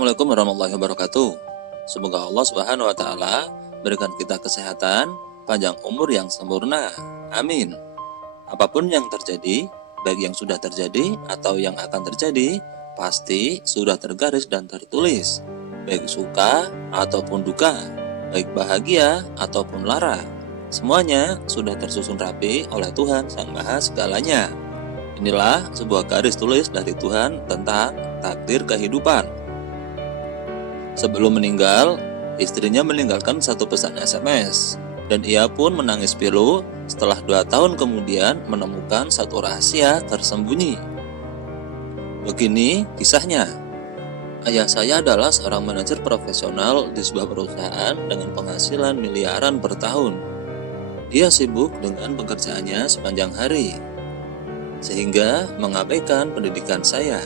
Assalamualaikum warahmatullahi wabarakatuh. Semoga Allah Subhanahu wa Ta'ala berikan kita kesehatan, panjang umur yang sempurna. Amin. Apapun yang terjadi, baik yang sudah terjadi atau yang akan terjadi, pasti sudah tergaris dan tertulis, baik suka ataupun duka, baik bahagia ataupun lara. Semuanya sudah tersusun rapi oleh Tuhan Sang Maha Segalanya. Inilah sebuah garis tulis dari Tuhan tentang takdir kehidupan. Sebelum meninggal, istrinya meninggalkan satu pesan SMS, dan ia pun menangis pilu setelah 2 tahun kemudian menemukan satu rahasia tersembunyi. Begini kisahnya. Ayah saya adalah seorang manajer profesional di sebuah perusahaan dengan penghasilan miliaran per tahun. Dia sibuk dengan pekerjaannya sepanjang hari, sehingga mengabaikan pendidikan saya.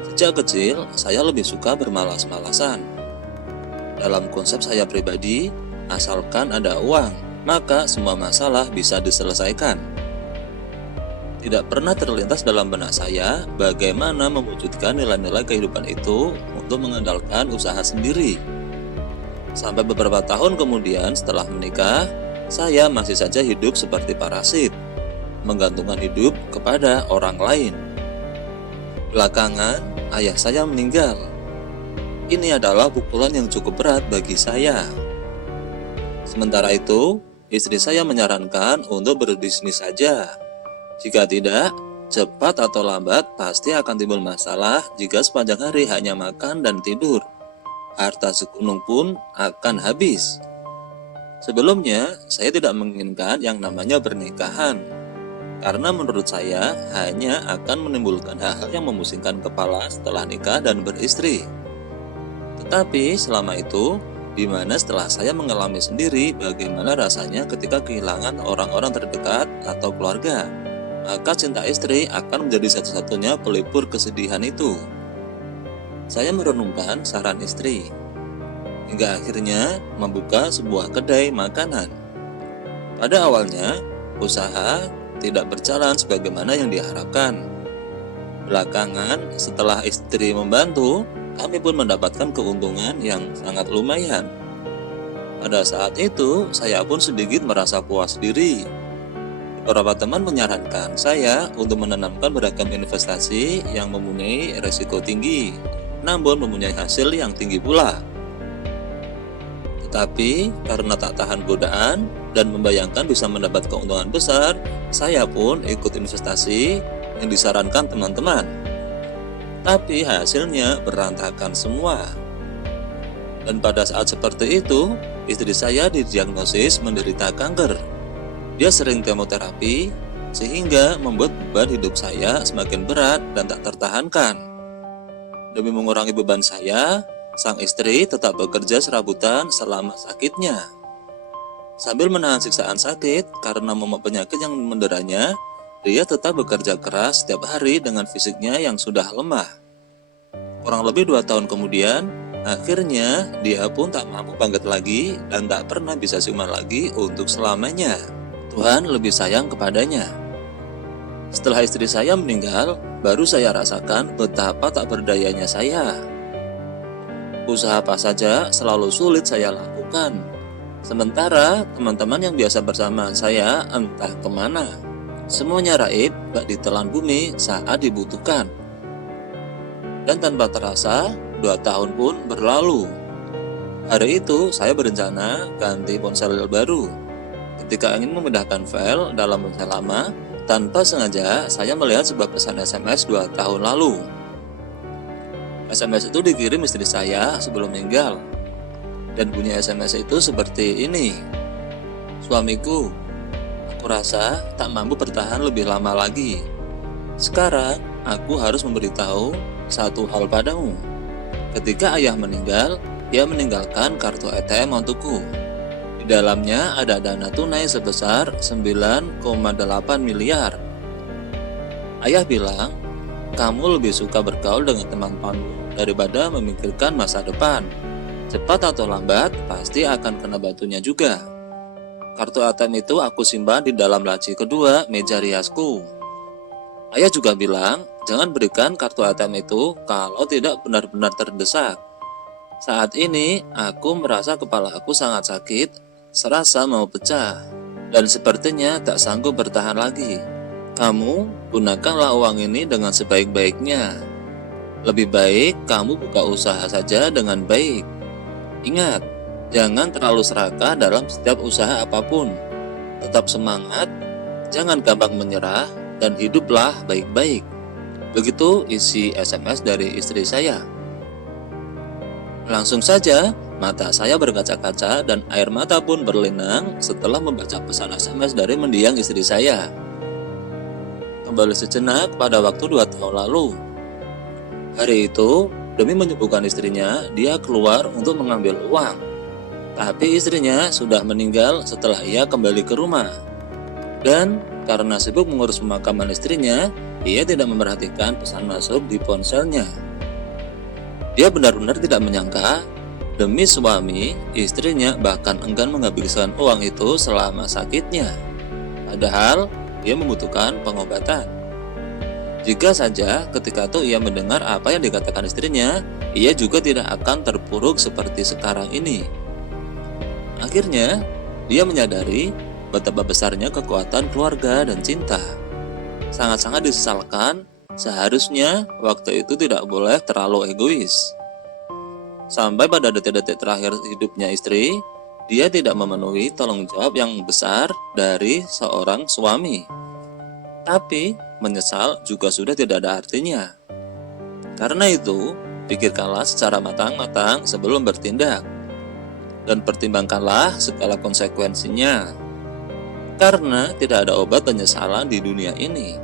Sejak kecil, saya lebih suka bermalas-malasan. Dalam konsep saya pribadi, asalkan ada uang, maka semua masalah bisa diselesaikan. Tidak pernah terlintas dalam benak saya bagaimana mewujudkan nilai-nilai kehidupan itu untuk mengandalkan usaha sendiri. Sampai beberapa tahun kemudian setelah menikah, saya masih saja hidup seperti parasit, menggantungkan hidup kepada orang lain. Belakangan, ayah saya meninggal. Ini adalah pukulan yang cukup berat bagi saya. Sementara itu, istri saya menyarankan untuk berbisnis saja. Jika tidak, cepat atau lambat pasti akan timbul masalah jika sepanjang hari hanya makan dan tidur. Harta segunung pun akan habis. Sebelumnya, saya tidak menginginkan yang namanya pernikahan. Karena menurut saya hanya akan menimbulkan hal-hal yang memusingkan kepala setelah nikah dan beristri. Tetapi selama itu, di mana setelah saya mengalami sendiri bagaimana rasanya ketika kehilangan orang-orang terdekat atau keluarga, maka cinta istri akan menjadi satu-satunya pelipur kesedihan itu. Saya merenungkan saran istri, hingga akhirnya membuka sebuah kedai makanan. Pada awalnya, usaha tidak berjalan sebagaimana yang diharapkan. Belakangan, setelah istri membantu, kami pun mendapatkan keuntungan yang sangat lumayan. Pada saat itu, saya pun sedikit merasa puas diri. Beberapa teman menyarankan saya untuk menanamkan beragam investasi yang mempunyai resiko tinggi, namun mempunyai hasil yang tinggi pula. Tetapi karena tak tahan godaan dan membayangkan bisa mendapat keuntungan besar, saya pun ikut investasi yang disarankan teman-teman. Tapi hasilnya berantakan semua. Dan pada saat seperti itu, istri saya didiagnosis menderita kanker. Dia sering kemoterapi, sehingga membuat beban hidup saya semakin berat dan tak tertahankan. Demi mengurangi beban saya, sang istri tetap bekerja serabutan selama sakitnya. Sambil menahan siksaan sakit karena momok penyakit yang menderanya, dia tetap bekerja keras setiap hari dengan fisiknya yang sudah lemah. Kurang lebih 2 tahun kemudian, akhirnya dia pun tak mampu bangkit lagi dan tak pernah bisa siuman lagi untuk selamanya. Tuhan lebih sayang kepadanya. Setelah istri saya meninggal, baru saya rasakan betapa tak berdayanya saya. Usaha apa saja selalu sulit saya lakukan. Sementara teman-teman yang biasa bersama saya entah kemana. Semuanya raib bak ditelan bumi saat dibutuhkan. Dan tanpa terasa, 2 tahun pun berlalu. Hari itu saya berencana ganti ponsel baru. Ketika ingin memindahkan file dalam ponsel lama, tanpa sengaja saya melihat sebuah pesan SMS 2 tahun lalu. SMS itu dikirim istri saya sebelum meninggal. Dan bunyi SMS itu seperti ini. Suamiku, aku rasa tak mampu bertahan lebih lama lagi. Sekarang aku harus memberitahu satu hal padamu. Ketika ayah meninggal, dia meninggalkan kartu ATM untukku. Di dalamnya ada dana tunai sebesar 9,8 miliar. Ayah bilang, kamu lebih suka bergaul dengan teman-temanmu daripada memikirkan masa depan. Cepat atau lambat pasti akan kena batunya juga. Kartu ATM itu aku simpan di dalam laci kedua meja riasku. Ayah juga bilang, jangan berikan kartu ATM itu kalau tidak benar-benar terdesak. Saat ini aku merasa kepala aku sangat sakit, serasa mau pecah, dan sepertinya tak sanggup bertahan lagi. Kamu gunakanlah uang ini dengan sebaik-baiknya. Lebih baik kamu buka usaha saja dengan baik. Ingat, jangan terlalu serakah dalam setiap usaha apapun. Tetap semangat, jangan gampang menyerah, dan hiduplah baik-baik. Begitu isi SMS dari istri saya. Langsung saja, mata saya berkaca-kaca dan air mata pun berlinang setelah membaca pesan SMS dari mendiang istri saya. Kembali sejenak pada waktu 2 tahun lalu. Hari itu, demi menyembuhkan istrinya, dia keluar untuk mengambil uang. Tapi istrinya sudah meninggal setelah ia kembali ke rumah. Dan karena sibuk mengurus pemakaman istrinya, ia tidak memperhatikan pesan masuk di ponselnya. Dia benar-benar tidak menyangka, demi suami, istrinya bahkan enggan menghabiskan uang itu selama sakitnya. Padahal, dia membutuhkan pengobatan. Jika saja ketika itu ia mendengar apa yang dikatakan istrinya, ia juga tidak akan terpuruk seperti sekarang ini. Akhirnya, dia menyadari betapa besarnya kekuatan keluarga dan cinta. Sangat-sangat disesalkan, seharusnya waktu itu tidak boleh terlalu egois. Sampai pada detik-detik terakhir hidupnya istri, dia tidak memenuhi tanggung jawab yang besar dari seorang suami. Tapi, menyesal juga sudah tidak ada artinya. Karena itu, pikirkanlah secara matang-matang sebelum bertindak. Dan pertimbangkanlah segala konsekuensinya. Karena tidak ada obat penyesalan di dunia ini.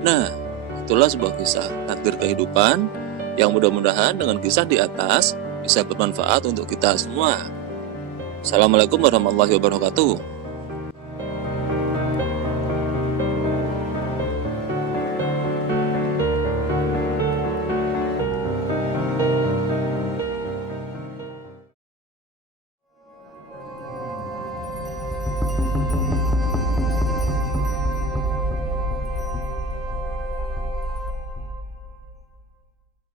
Nah, itulah sebuah kisah takdir kehidupan yang mudah-mudahan dengan kisah di atas bisa bermanfaat untuk kita semua. Assalamualaikum warahmatullahi wabarakatuh.